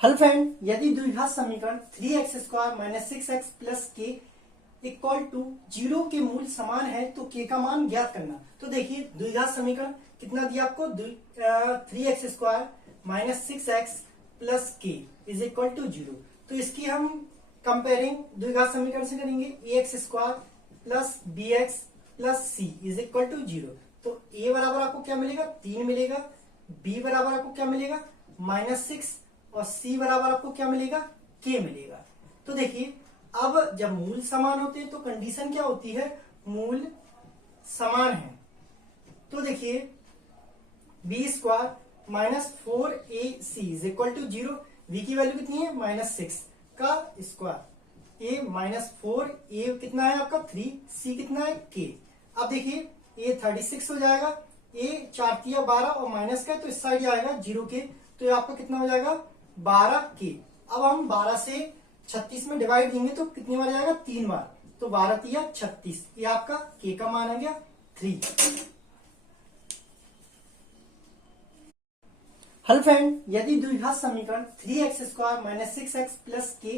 Hello friend, यदि द्विघात समीकरण 3x² माइनस 6x प्लस के इक्वल टू 0 के मूल समान है तो k का मान ज्ञात करना। तो देखिए द्विघात समीकरण कितना दिया आपको, 3x² माइनस 6x प्लस के इज इक्वल टू 0। तो इसकी हम कंपेयरिंग द्विघात समीकरण से करेंगे, ax² plus bx plus c is equal to 0। तो a बराबर आपको क्या मिलेगा, 3 मिलेगा, b बराबर आपको क्या मिलेगा, -6 और c बराबर आपको क्या मिलेगा, k मिलेगा। तो देखिए अब जब मूल समान होते हैं तो कंडीशन क्या होती है, मूल समान है। तो देखिए b² minus 4ac is equal to 0। v की वैल्यू कितनी है, -6 का स्क्वायर, a -4, a कितना है आपका 3, c कितना है k। अब देखिए a 36 हो जाएगा, a 4 12 और माइनस का है तो इस साइड आएगा 0 के, तो ये आपका कितना हो जाएगा 12 के। अब हम 12 से 36 में डिवाइड देंगे तो कितनी बार जाएगा, 3 बार, तो 12 36, ये आपका k का मान आ गया 3। हेलो फ्रेंड, यदि द्विघात समीकरण 3x² माइनस 6x प्लस के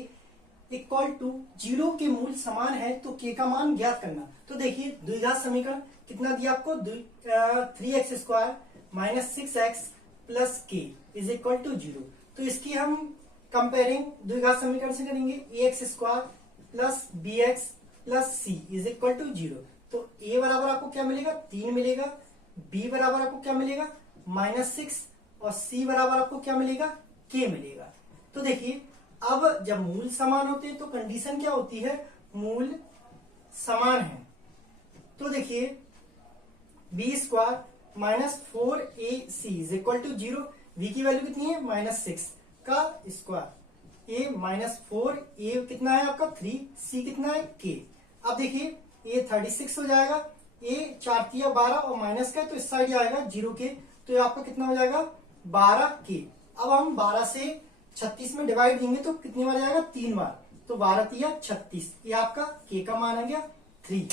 इक्वल टू 0 के मूल समान है तो k का मान ज्ञात करना। तो देखिए द्विघात समीकरण कितना दिया आपको, 3x² माइनस 6x प्लस के इज इक्वल टू 0। तो इसकी हम कंपेयरिंग द्विघात समीकरण से करेंगे, ax² plus bx plus c is equal to 0। तो a बराबर आपको क्या मिलेगा, 3 मिलेगा, b बराबर आपको क्या मिलेगा, -6 और c बराबर आपको क्या मिलेगा, k मिलेगा। तो देखिए अब जब मूल समान होते हैं तो कंडीशन क्या होती है, मूल समान है। तो देखिए b² minus 4ac is equal to 0। v की वैल्यू कितनी है, -6 का स्क्वायर, a -4, a कितना है आपका 3, c कितना है k। अब देखिए a 36 हो जाएगा, a 4 12 और माइनस का है तो इस साइड आएगा 0 के, तो ये आपका कितना हो जाएगा 12 के। अब हम 12 से 36 में डिवाइड देंगे तो कितनी बार जाएगा, 3 बार, तो 12 36, ये आपका k का मान आ गया 3।